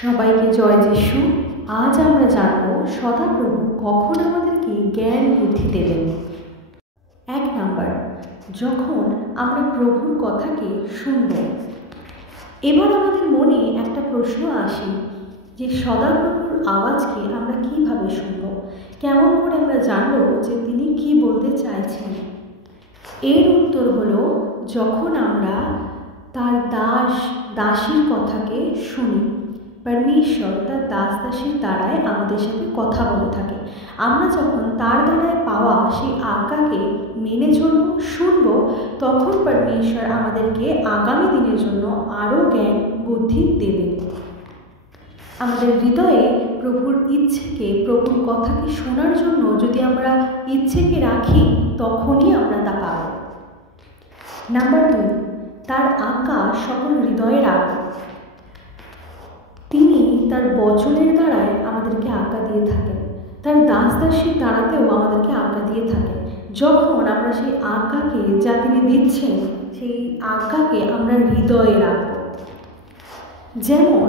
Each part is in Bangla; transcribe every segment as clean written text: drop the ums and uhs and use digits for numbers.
সবাইকে জয় যিশু। আজ আমরা জানব সদাপ্রভু কখন আমাদেরকে জ্ঞান বুদ্ধি দেবেন। 1 নাম্বার, যখন আমরা প্রভুর কথাকে শুনব। এবার আমাদের মনে একটা প্রশ্ন আসে যে সদাপ্রভুর আওয়াজকে আমরা কিভাবে শুনব, কেমন করে আমরা জানব যে তিনি কি বলতে চাইছেন। এর উত্তর হলো যখন আমরা তার দাসীর কথাকে শুনি। পরমেশ্বর তার দাসীর দ্বারায় আমাদের সাথে কথা বলে থাকে। আমরা যখন তার দ্বারায় পাওয়া সেই আজ্ঞাকে মেনে চলব, শুনব, তখন পরমেশ্বর আমাদেরকে আগামী দিনের জন্য আরও জ্ঞান বুদ্ধি দেবেন। আমাদের হৃদয়ে প্রভুর ইচ্ছেকে, প্রভুর কথাকে শোনার জন্য যদি আমরা ইচ্ছেকে রাখি, তখনই আমরা তা পাব। নাম্বার 2, তার আজ্ঞা সকল হৃদয়ে রাখব। তিনি তার বচনের দ্বারায় আমাদেরকে আজ্ঞা দিয়ে থাকেন, তার দাসীর দ্বারাতেও আমাদেরকে আজ্ঞা দিয়ে থাকেন। যখন আমরা সেই আজ্ঞাকে, যা তিনি দিচ্ছেন, সেই আজ্ঞাকে আমরা হৃদয়ে রাখব। যেমন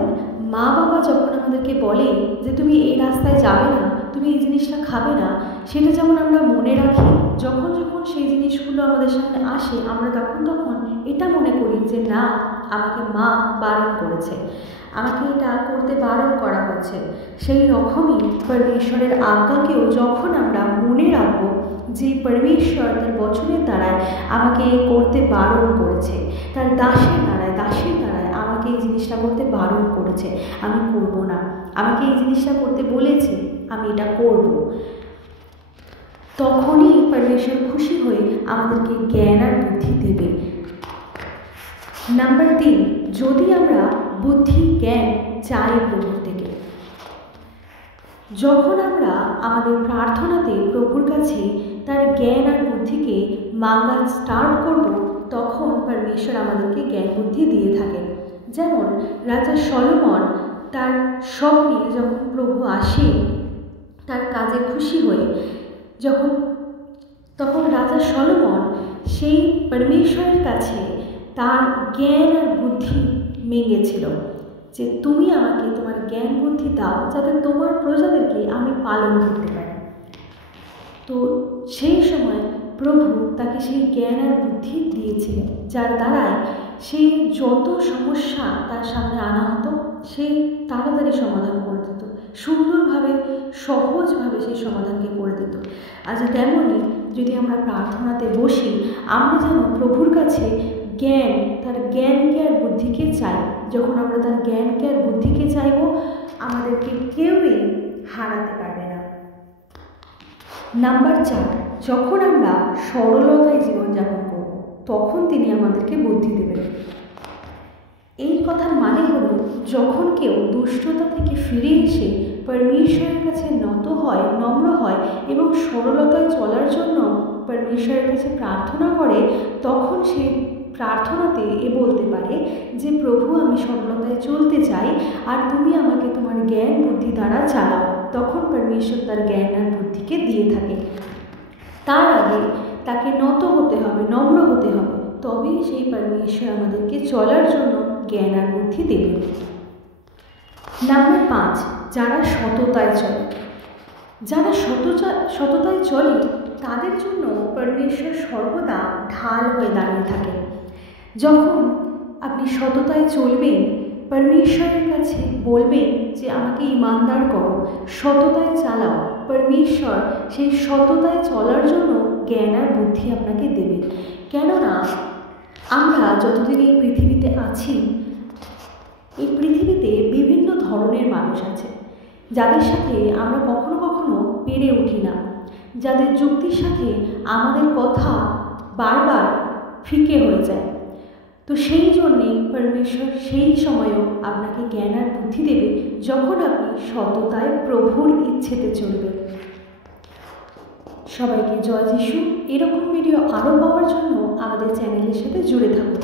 মা বাবা যখন আমাদেরকে বলে যে তুমি এই রাস্তায় যাবে না, তুমি এই জিনিসটা খাবে না, সেটা যেমন আমরা মনে রাখি, যখন যখন সেই জিনিসগুলো আমাদের সামনে আসে, আমরা তখন এটা মনে করি যে না, আমাকে মা বারণ করেছে, আমাকে এটা করতে বারণ করা হচ্ছে। সেই রকমই পরমেশ্বরের আজ্ঞাকেও যখন আমরা মনে রাখবো যে পরমেশ্বর তার বচনের দ্বারায় আমাকে করতে বারণ করেছে, তার দাসের দ্বারায় আমাকে এই জিনিসটা করতে বারণ করেছে, আমি করব না, আমাকে এই জিনিসটা করতে বলেছে, আমি এটা করব, তখনই পরমেশ্বর খুশি হয়ে আমাদেরকে জ্ঞান আর বুদ্ধি দেবে। নাম্বার 3, যদি আমরা বুদ্ধি জ্ঞান চাই প্রভুর থেকে। যখন আমরা আমাদের প্রার্থনাতে প্রভুর কাছে তার জ্ঞান আর বুদ্ধিকে মাঙ্গা স্টার্ট করব, তখন পরমেশ্বর আমাদেরকে জ্ঞান বুদ্ধি দিয়ে থাকেন। যেমন রাজা সলোমন তার স্বপ্নে যখন প্রভু আসে তার কাজে খুশি হয়ে, তখন রাজা সলোমন সেই পরমেশ্বরের কাছে তার জ্ঞান আর বুদ্ধি মেঙ্গেছিল যে তুমি আমাকে তোমার জ্ঞান বুদ্ধি দাও, যাতে তোমার প্রজাদেরকে আমি পালন করতে পারি। তো সেই সময় প্রভু তাকে সেই জ্ঞান আর বুদ্ধি দিয়েছিলেন, যার দ্বারায় সেই যত সমস্যা তার সামনে আনা হতো, সেই তাড়াতাড়ি সমাধান করে দিত, সুন্দরভাবে সহজভাবে সেই সমাধানকে করে দিত। আজ তেমনই যদি আমরা প্রার্থনাতে বসি, আমরা যেন প্রভুর কাছে তার জ্ঞানকে আর বুদ্ধিকে চাই। যখন আমরা তার জ্ঞানকে আর বুদ্ধিকে চাইব, আমাদেরকে কেউই হারাতে পারবে না। নাম্বার 4, যখন আমরা সরলতায় জীবনযাপন করব, তখন তিনি আমাদেরকে বুদ্ধি দেবেন। এই কথার মানে হলো, যখন কেউ দুষ্টতা থেকে ফিরে এসে পরমেশ্বরের কাছে নম্র হয় এবং সরলতায় চলার জন্য পরমেশ্বরের কাছে প্রার্থনা করে, তখন সে প্রার্থনাতে বলতে পারে যে প্রভু, আমি সরলতায় চলতে চাই, আর তুমি আমাকে তোমার জ্ঞান বুদ্ধি দ্বারা চালাও। তখন পরমেশ্বর তার জ্ঞান আর বুদ্ধিকে দিয়ে থাকে। তার আগে তাকে নম্র হতে হবে, তবেই সেই পরমেশ্বর আমাদেরকে চলার জন্য জ্ঞান আর বুদ্ধি দেবেন। নাম্বার 5, যারা সততায় চলে, তাদের জন্য পরমেশ্বর সর্বদা ঢাল হয়ে দাঁড়িয়ে থাকে। যখন আপনি সততায় চলবেন, পরমেশ্বরের কাছে বলবেন যে আমাকে ইমানদার করো, সততায় চালাও, পরমেশ্বর সেই সততায় চলার জন্য জ্ঞান আর বুদ্ধি আপনাকে দেবেন। কেননা আমরা যতদিন এই পৃথিবীতে আছি, এই পৃথিবীতে বিভিন্ন ধরনের মানুষ আছে, যাদের সাথে আমরা কখনো কখনো পেরে উঠি না, যাদের যুক্তির সাথে আমাদের কথা বারবার ফিকে হয়ে যায়। তো সেই জন্যেই পরমেশ্বর সেই সময়ও আপনাকে জ্ঞান আর বুদ্ধি দেবে, যখন আপনি সততায় প্রভুর ইচ্ছেতে চলবেন। সবাইকে জয় যিশু। এরকম ভিডিও আরও পাওয়ার জন্য আমাদের চ্যানেলের সাথে জুড়ে থাকুন।